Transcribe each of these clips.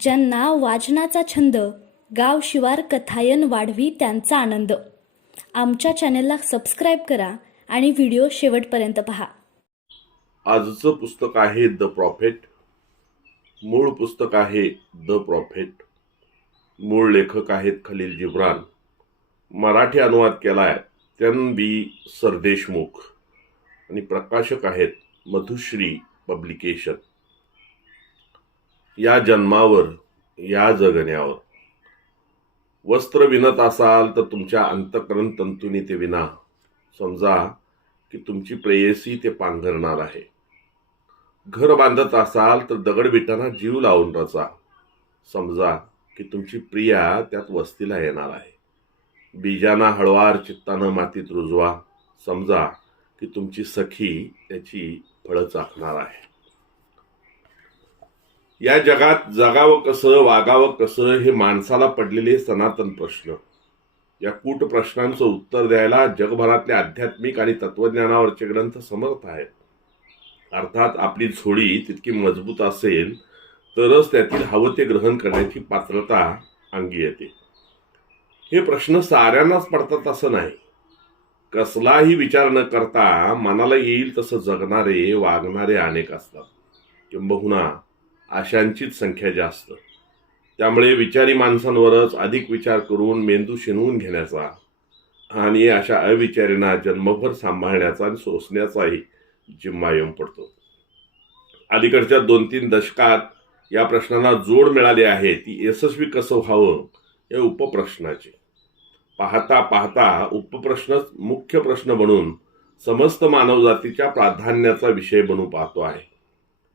ज्यांना वाचनाचा छंद गाव शिवार कथायन वाढवी त्यांचा आनंद. आमच्या चॅनेलला सबस्क्राईब करा आणि व्हिडिओ शेवटपर्यंत पहा. आजचं पुस्तक आहे द प्रॉफेट मूळ पुस्तक आहे द प्रॉफेट मूळ लेखक आहेत खलील जिब्रान. मराठी अनुवाद केलाय त्यान बी सरदेशमुख. आणि प्रकाशक आहेत मधुश्री पब्लिकेशन. या जन्मावर या जगण्यावर. वस्त्र विणत असाल तर तुमच्या अंतकरण तंतुनी ते विना समजा की तुमची प्रेयसी ते पांघरणार आहे. घर बांधत असाल तर दगड बिटांना जीव लावून रचा. समजा की तुमची प्रिया त्यात वस्तीला येणार आहे. बीजांना हळवार चित्तानं मातीत रुजवा. समजा की तुमची सखी त्याची फळं चाखणार आहे. या जगात जगावं कसं वागावं कसं हे माणसाला पडलेले सनातन प्रश्न. या कूट प्रश्नांचं उत्तर द्यायला जगभरातले आध्यात्मिक आणि तत्वज्ञानावरचे ग्रंथ समर्थ आहेत. अर्थात आपली झोडी तितकी मजबूत असेल तरच त्यातील हवं ते ग्रहण करण्याची पात्रता अंगी येते. हे प्रश्न साऱ्यांनाच पडतात असं नाही. कसलाही विचार न करता मनाला येईल तसं जगणारे वागणारे अनेक असतात. किंबहुना आशांचीच संख्या जास्त. त्यामुळे विचारी माणसांवरच अधिक विचार करून मेंदू शिनवून घेण्याचा आणि अशा अविचारींना जन्मभर सांभाळण्याचा आणि सोसण्याचाही जिम्मा येऊन पडतो. अलीकडच्या दोन तीन दशकात या प्रश्नांना जोड मिळाली आहे ती यशस्वी कसं व्हावं या उपप्रश्नाचे. पाहता पाहता उपप्रश्नच मुख्य प्रश्न बनून समस्त मानवजातीच्या प्राधान्याचा विषय बनू पाहतो आहे.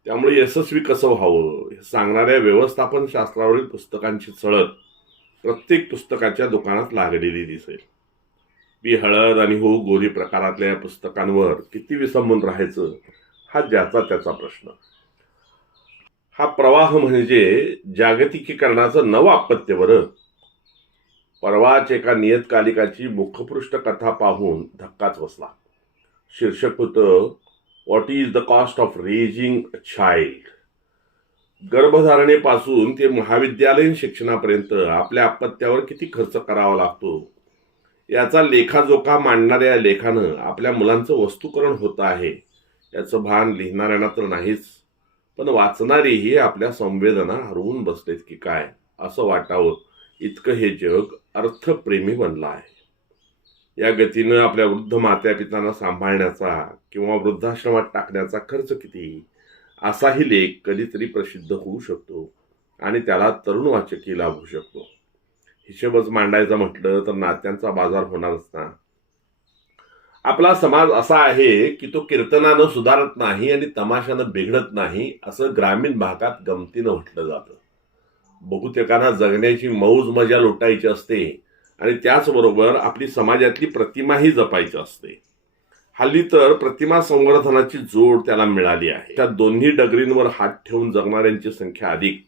त्यामुळे यशस्वी कसं व्हावं? हे सांगणाऱ्या व्यवस्थापन शास्त्रावरील पुस्तकांची चळत प्रत्येक पुस्तकाच्या दुकानात लागलेली दिसेल. मी हळद आणि हो गोरी प्रकारातल्या या पुस्तकांवर किती विसंबून राहायचं? हा ज्याचा त्याचा प्रश्न. हा प्रवाह म्हणजे जागतिकीकरणाचं नवं आपत्य बरं. परवाच एका नियतकालिकाची मुखपृष्ठ कथा पाहून धक्काच बसला. शीर्षक होतं what is the cost of raising a child गर्भधारणेपासून ते महाविद्यालयीन शिक्षणापर्यंत आपल्या अपत्यावर किती खर्च करावा लागतो? याचा लेखाजोखा मांडणाऱ्या लेखानं आपल्या मुलांचं वस्तुकरण होतं आहे. याचं भान लिहिणाऱ्यांना तर नाहीच पण वाचणारीही आपल्या संवेदना हरवून बसलेत की काय असं वाटावं. इतकं हे जग अर्थप्रेमी बनलं आहे. या गतीनं आपल्या वृद्ध मात्या पितांना सांभाळण्याचा किंवा वृद्धाश्रमात टाकण्याचा खर्च किती? असाही लेख कधीतरी प्रसिद्ध होऊ शकतो आणि त्याला तरुण वाचकही लाभू शकतो. हिशेबच मांडायचं म्हटलं तर नात्यांचा बाजार होणारच ना. आपला समाज असा आहे की तो कीर्तनानं सुधारत नाही आणि तमाशानं बिघडत नाही असं ग्रामीण भागात गमतीनं म्हटलं जातं. बहुतेकांना जगण्याची मौज मजा लुटायची असते आणि त्याचबरोबर आपली समाजातली प्रतिमाही जपायची असते. हल्ली तर प्रतिमा संवर्धनाची जोड त्याला मिळाली आहे. त्या दोन्ही डगरींवर हात ठेवून जगणाऱ्यांची संख्या अधिक.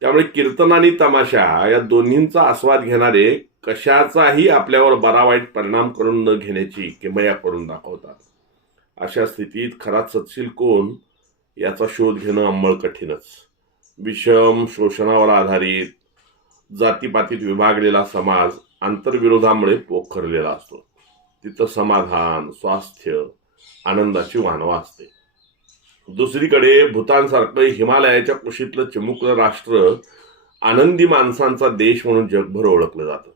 त्यामुळे कीर्तन आणि तमाशा या दोन्हींचा आस्वाद घेणारे कशाचाही आपल्यावर बरा वाईट परिणाम करून न घेण्याची किमया करून दाखवतात. अशा स्थितीत खरा सत्शील कोण? याचा शोध घेणं अंमळ कठीणच. विषम शोषणावर आधारित जातीपातीत विभागलेला समाज आंतरविरोधामुळे पोखरलेला असतो. तिथं समाधान स्वास्थ्य आनंदाची वानवा असते दुसरीकडे भूतानसारखं हिमालयाच्या कुशीतलं चिमुकलं राष्ट्र आनंदी माणसांचा देश म्हणून जगभर ओळखलं जातं.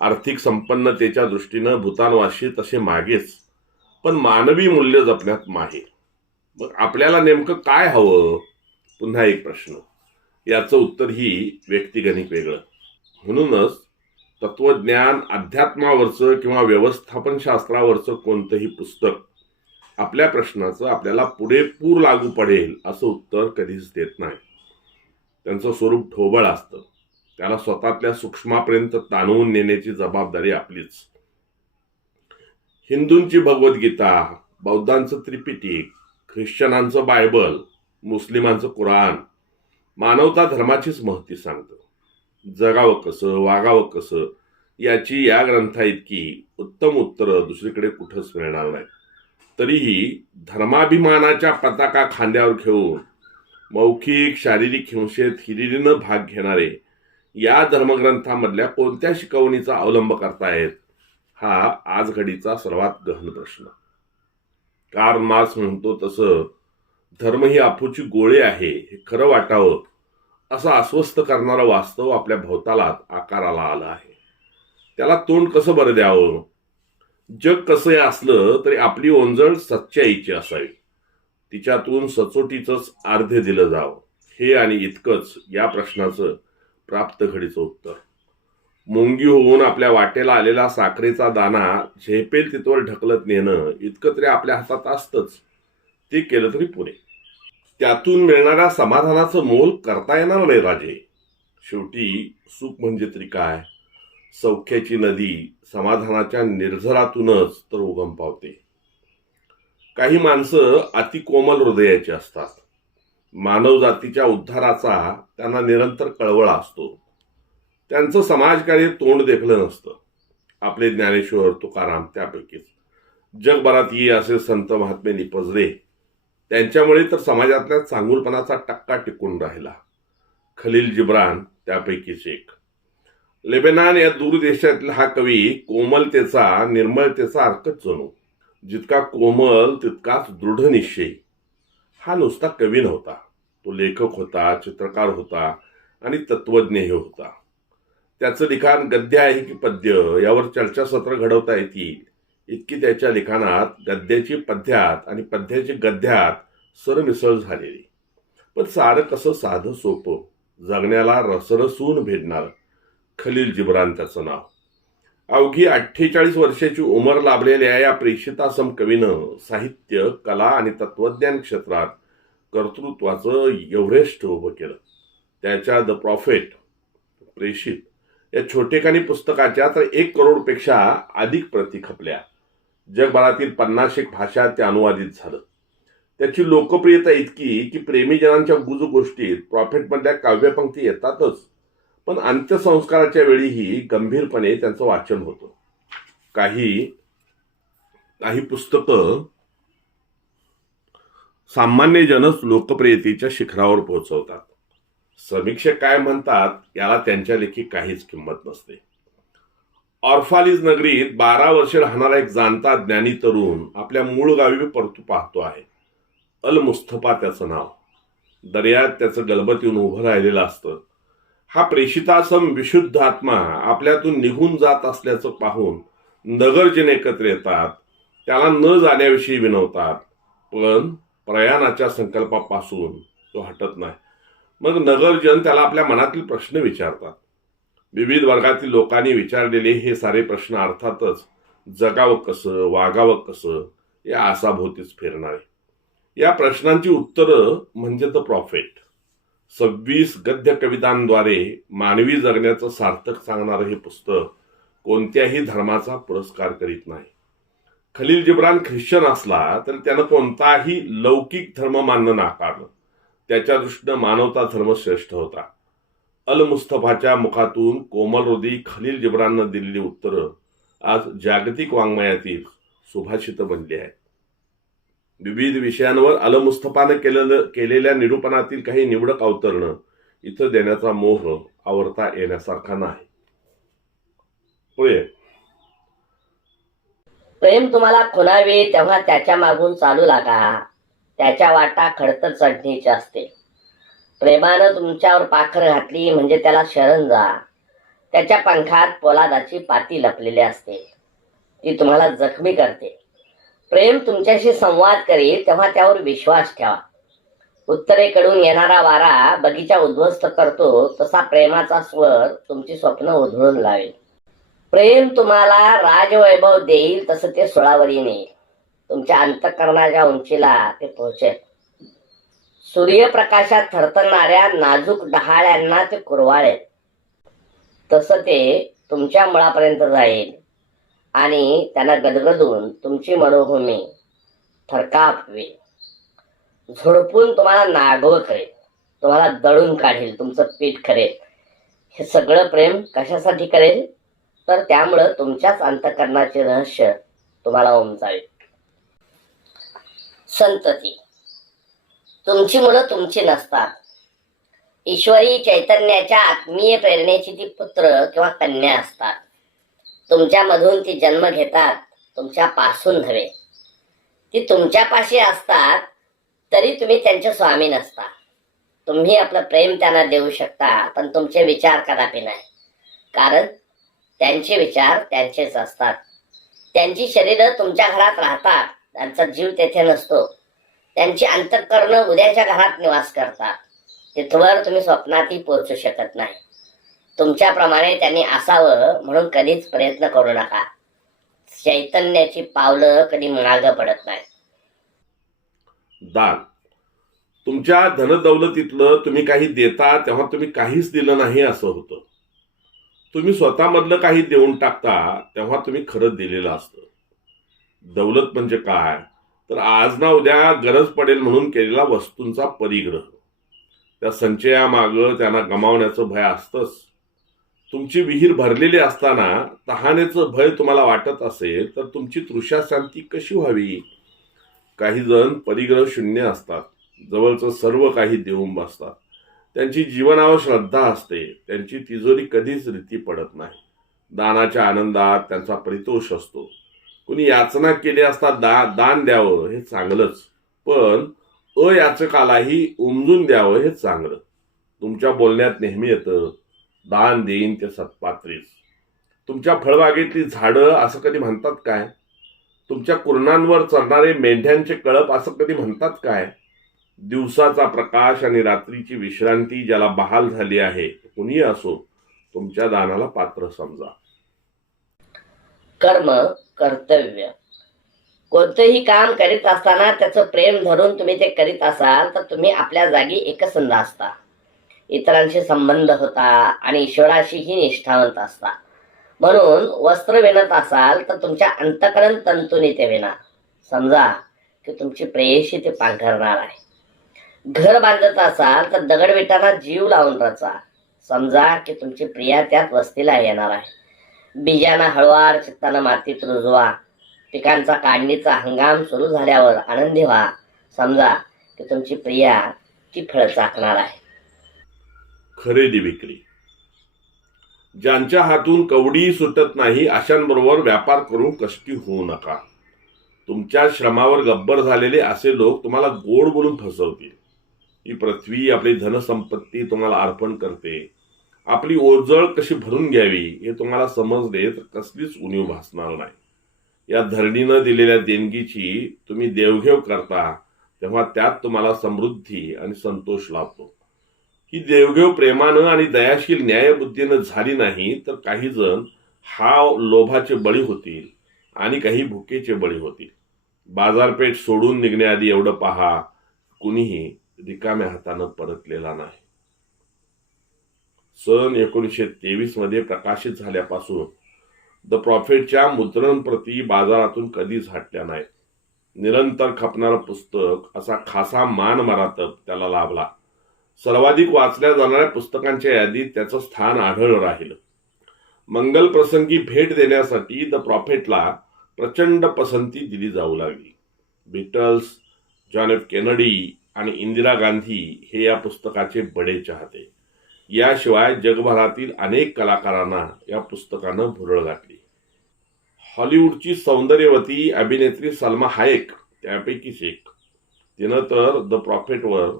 आर्थिक संपन्नतेच्या दृष्टीनं भूतानवासी तसे मागेच पण मानवी मूल्य जपण्यात माहे मग आपल्याला नेमकं काय हवं? पुन्हा एक प्रश्न. याचं उत्तर ही व्यक्तिगणिक वेगळं. म्हणूनच तत्वज्ञान अध्यात्मावरचं किंवा व्यवस्थापन शास्त्रावरचं कोणतंही पुस्तक आपल्या प्रश्नाचं आपल्याला पुरेपूर लागू पडेल असं उत्तर कधीच देत नाही. त्यांचं स्वरूप ठोबळ असतं. त्याला स्वतःतल्या सूक्ष्मापर्यंत ताणवून नेण्याची जबाबदारी आपलीच. हिंदूंची भगवद्गीता बौद्धांचं त्रिपिटिक ख्रिश्चनांचं बायबल मुस्लिमांचं कुराण मानवता धर्माचीच महती सांगतं. जगावं कसं वागावं कसं याची या ग्रंथा इतकी उत्तम उत्तरं दुसरीकडे कुठंच मिळणार नाही तरीही धर्माभिमानाच्या पताका खांद्यावर घेऊन मौखिक शारीरिक हिंसेत हिरिरीनं भाग घेणारे या धर्मग्रंथामधल्या कोणत्या शिकवणीचा अवलंब करतायत हा आज घडीचा सर्वात गहन प्रश्न. कार मार्क्स म्हणतो तसं धर्म ही आपूची गोळे आहे हे खरं वाटावं असं अस्वस्थ करणारं वास्तव आपल्या भोवताला आकाराला आलं आहे. त्याला तोंड कसं बरं द्यावं? जग कसं असलं तरी आपली ओंजळ सच्चाईची असावी. तिच्यातून सचोटीचंच अर्धे दिलं जावं. हे आणि इतकंच या प्रश्नाचं प्राप्त घडीचं उत्तर. मुंगी होऊन आपल्या वाटेला आलेला साखरेचा दाना झेपेल तिथवर ढकलत नेणं इतकं तरी आपल्या हातात असतंच. ते केलं तरी पुरे. त्यातून मिळणाऱ्या समाधानाचं मोल करता येणार नाही राजे. शेवटी सुख म्हणजे तरी काय? सौख्याची नदी समाधानाच्या निर्झरातूनच तर उगम पावते. काही माणसं अति कोमल हृदयाची असतात. मानव जातीच्या उद्धाराचा त्यांना निरंतर कळवळा असतो. त्यांचं समाजकार्य तोंड देखलं नसतं. आपले ज्ञानेश्वर तुकाराम त्यापैकीच. जगभरात ये असे संत महात्मे निपजले त्यांच्यामुळे तर समाजातल्या चांगुलपणाचा टक्का टिकून राहिला. खलील जिब्रान त्यापैकीच एक लेबेनान या दूरदेशातला हा कवी कोमलतेचा निर्मळतेचा अर्कच जणू जितका कोमल तितकाच दृढनिश्चयी हा नुसता कवी नव्हता. तो लेखक होता चित्रकार होता आणि तत्वज्ञही होता. त्याचं लिखाण गद्य आहे की पद्य यावर चर्चासत्र घडवता येतील. इतकी त्याच्या लिखाणात गद्याची पद्यात आणि पद्याची गद्यात सरमिसळ झालेली. पण सारं कसं साधं सोपं? जगण्याला रसरसून भेटणार खलील जिब्रान त्याचं नाव. अवघी अठ्ठेचाळीस वर्षाची उमर लाभलेल्या या प्रेषितासम कवीनं साहित्य कला आणि तत्वज्ञान क्षेत्रात कर्तृत्वाचं एव्हरेस्ट उभं केलं. त्याच्या द प्रॉफिट प्रेषित. या छोटेखानी पुस्तकाच्या तर एक करोडपेक्षा अधिक प्रती खपल्या. जगभरातील पन्नास एक ते अनुवादित झालं. त्याची लोकप्रियता इतकी की प्रेमीजनांच्या गुज गोष्टीत प्रॉफिटमधल्या काव्यपंक्ती येतातच. पण अंत्यसंस्काराच्या वेळीही गंभीरपणे त्यांचं वाचन होतं. काही काही पुस्तकं सामान्य जनच लोकप्रियतेच्या शिखरावर पोहोचवतात. समीक्षक काय म्हणतात याला त्यांच्या लेखी काहीच किंमत नसते. ऑर्फालिज नगरीत बारा वर्ष राहणारा एक जाणता ज्ञानी तरुण आपल्या मूळ गावी परतू पाहतो आहे. अल मुस्तफा त्याचं नाव. दर्यात त्याचं गलबत येऊन उभं राहिलेलं असतं. हा प्रेषितासम विशुद्ध आत्मा आपल्यातून निघून जात असल्याचं पाहून नगरजन एकत्र येतात. त्याला न जाण्याविषयी विनवतात. पण प्रयाणाच्या संकल्पापासून तो हटत नाही. मग नगरजन त्याला आपल्या मनातील प्रश्न विचारतात. विविध वर्गातील लोकांनी विचारलेले हे सारे प्रश्न अर्थातच जगावं कसं वागावं कसं या आसाभोवतीच फिरणारे या प्रश्नांची उत्तरं म्हणजे द प्रॉफिट सव्वीस गद्य कवितांद्वारे मानवी जगण्याचं सार्थक सांगणारं हे पुस्तक कोणत्याही धर्माचा पुरस्कार करीत नाही. खलील जिब्रान ख्रिश्चन असला तर त्यानं कोणताही लौकिक धर्म मानणं नाकारलं. त्याच्या दृष्टीनं मानवता धर्म श्रेष्ठ होता. अल मुस्तफाच्या मुखातून कोमल हृदयी खलील जिब्रानं दिलेली उत्तरं आज जागतिक वाङ्मयातील सुभाषित बनली आहेत. विविध विषयांवर अल मुस्तफानं केलेलं केलेल्या निरूपणातील काही निवडक अवतरणं इथं देण्याचा मोह आवरता येण्यासारखा नाही. होय. प्रेम तुम्हाला खुणावे तेव्हा त्याच्या मागून चालू लागा. त्याच्या वाटा खडतर चढणीची असते. प्रेमानं तुमच्यावर पाखर घातली म्हणजे त्याला शरण जा. त्याच्या पंखात पोलादाची पाती लपलेली असते. ती तुम्हाला जखमी करते. प्रेम तुमच्याशी संवाद करेल तेव्हा त्यावर विश्वास ठेवा. उत्तरेकडून येणारा वारा बगीचा उद्ध्वस्त करतो तसा प्रेमाचा स्वर तुमची स्वप्न उधळून लावेल. प्रेम तुम्हाला राजवैभव देईल तसं ते सोळावरी नेईल तुमच्या अंतकरणाच्या उंचीला ते पोहोचेल. सूर्यप्रकाशात थरथरणाऱ्या नाजूक डहाळ्यांना ते कुरवाळे. तसं ते तुमच्या मुळापर्यंत जाईल. आणि त्यांना गदगदून तुमची मनोभूमी थरकापवेल झोडपून तुम्हाला नागव करेल. तुम्हाला दळून काढेल. तुमचं पीठ करेल. हे सगळं प्रेम कशासाठी करेल? तर त्यामुळं तुमच्याच अंतकरणाचे रहस्य तुम्हाला उमजावे संतती. तुमची मुलं तुमची नसतात. ईश्वरी चैतन्याच्या आत्मीय प्रेरणेची ती पुत्र किंवा कन्या असतात. तुमच्यामधून ती जन्म घेतात तुमच्या पासून नव्हे. ती तुमच्यापाशी असतात तरी तुम्ही त्यांचे स्वामी नसता तुम्ही आपलं प्रेम त्यांना देऊ शकता पण तुमचे विचार कदापि नाही. कारण त्यांचे विचार त्यांचेच असतात. त्यांची शरीरं तुमच्या घरात राहतात त्यांचा जीव तेथे नसतो. त्यांची अंतःकरण उद्याच्या घरात निवास करतात. तिथवर तुम्ही स्वप्नातही पोहोचू शकत नाही. तुमच्याप्रमाणे त्यांनी असावं म्हणून कधीच प्रयत्न करू नका. चैतन्याची पावलं कधी मागं पडत नाही दान. तुमच्या धनदौलतीतलं तुम्ही काही देता तेव्हा तुम्ही काहीच दिलं नाही असं होतं. तुम्ही स्वतःमधलं काही देऊन टाकता तेव्हा तुम्ही खरंच दिलेलं असतं. दौलत म्हणजे काय? तर आज ना उद्या गरज पडेल म्हणून केलेला वस्तूंचा परिग्रह. त्या संचयामागं त्यांना गमावण्याचं भय असतंच. तुमची विहीर भरलेली असताना तहानेचं भय तुम्हाला वाटत असेल तर तुमची तृषा शांती कशी व्हावी? काही जण परिग्रह शून्य असतात. जवळचं सर्व काही देऊन बसतात. त्यांची जीवनावर श्रद्धा असते. त्यांची तिजोरी कधीच रीती पडत नाही. दानाच्या आनंदात त्यांचा परितोष असतो. कुणी याचना केली असता दा दान द्यावं हे चांगलंच. पण अयाचकालाही उमजून द्यावं हे चांगलं. तुमच्या बोलण्यात नेहमी येतं दान देईन ते सत्पात्रीस. तुमच्या फळबागेतली झाडं असं कधी म्हणतात काय? तुमच्या कुरणांवर चरणारे मेंढ्यांचे कळप असं कधी म्हणतात काय? दिवसाचा प्रकाश आणि रात्रीची विश्रांती ज्याला बहाल झाली आहे कुणीही असो तुमच्या दानाला पात्र समजा. कर्म कर्तव्य. कोणतंही काम करीत असताना त्याचं प्रेम धरून तुम्ही ते करीत असाल तर तुम्ही आपल्या जागी एकसंध असता. इतरांशी संबंध होता आणि ईश्वराशीही निष्ठावंत असता. म्हणून वस्त्र विणत असाल तर तुमच्या अंतकरण तंतुनी ते विणा. समजा की तुमची प्रेयशी ते पांघरणार आहे. घर बांधत असाल तर दगड विटांना जीव लावून रचा. समजा की तुमची प्रिया त्यात वस्तीला येणार आहे. बीजांना हळवार चित्तानं मातीत रुजवा. पिकांचा काढणीचा हंगाम सुरू झाल्यावर आनंदी व्हा. समजा की तुमची प्रिया ती फळ चाकणार आहे. खरेदी विक्री. ज्यांच्या हातून कवडी सुटत नाही अशांबरोबर व्यापार करून कष्टी होऊ नका. तुमच्या श्रमावर गब्बर झालेले असे लोक तुम्हाला गोड बोलून फसवतील. ही पृथ्वी आपली धनसंपत्ती तुम्हाला अर्पण करते. आपली ओझळ कशी भरून घ्यावी हे तुम्हाला समजले तर कसलीच उणीव भासणार नाही. या धरणीनं दिलेल्या देणगीची तुम्ही देवघेव करता तेव्हा त्यात तुम्हाला समृद्धी आणि संतोष लाभतो. ही देवघेव प्रेमानं आणि दयाशील न्यायबुद्धीनं झाली नाही तर काही जण हा लोभाचे बळी होतील आणि काही भुकेचे बळी होतील. बाजारपेठ सोडून निघण्याआधी एवढं पहा कुणीही रिकाम्या हातानं परतलेला नाही. सन एकोणीसशे तेवीसमध्ये प्रकाशित झाल्यापासून द प्रॉफिटच्या मुद्रणप्रती बाजारातून कधीच हटल्या नाहीत. निरंतर खपणारं पुस्तक असा खासा मान मारातब त्याला लाभला. सर्वाधिक वाचल्या जाणाऱ्या पुस्तकांच्या यादीत त्याचं स्थान आढळ राहिलं. मंगल प्रसंगी भेट देण्यासाठी द प्रॉफिटला प्रचंड पसंती दिली जाऊ लागली. बिटल्स जॉन एफ केनडी आणि इंदिरा गांधी हे या पुस्तकाचे बडे चाहते. याशिवाय जगभरातील अनेक कलाकारांना या पुस्तकानं भुरळ घातली. हॉलिवूडची सौंदर्यवती अभिनेत्री सलमा हायक त्यापैकीच एक. तिनं तर द प्रॉफिटवर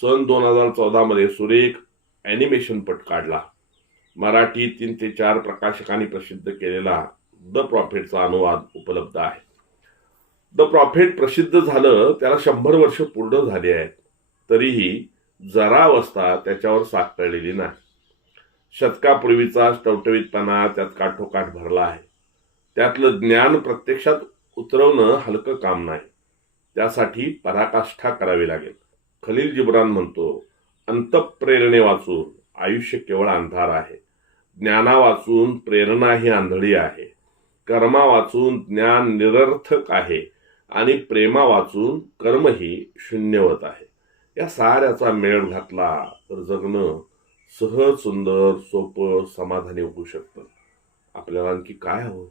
सन दोन हजार चौदामध्ये सुरेख ॲनिमेशन पट काढला. मराठी तीन ते चार प्रकाशकांनी प्रसिद्ध केलेला द प्रॉफिटचा अनुवाद उपलब्ध आहे. द प्रॉफिट प्रसिद्ध झालं त्याला शंभर वर्ष पूर्ण झाली आहेत. तरीही जरा अवस्था त्याच्यावर साकळलेली नाही. शतकापूर्वीचा टवटवीतपणा त्यात काठोकाठ भरला आहे. त्यातलं ज्ञान प्रत्यक्षात उतरवणं हलकं काम नाही. त्यासाठी पराकाष्ठा करावी लागेल. खलील जिब्रान म्हणतो अंतप्रेरणे वाचून आयुष्य केवळ अंधार आहे. ज्ञाना वाचून प्रेरणा ही आंधळी आहे. कर्मा वाचून ज्ञान निरर्थक आहे आणि प्रेमा वाचून कर्म ही शून्यवत आहे. या साऱ्याचा मेळ घातला तर जगणं सहज सुंदर सोपं समाधानी होऊ शकतं. आपल्याला आणखी काय हवं?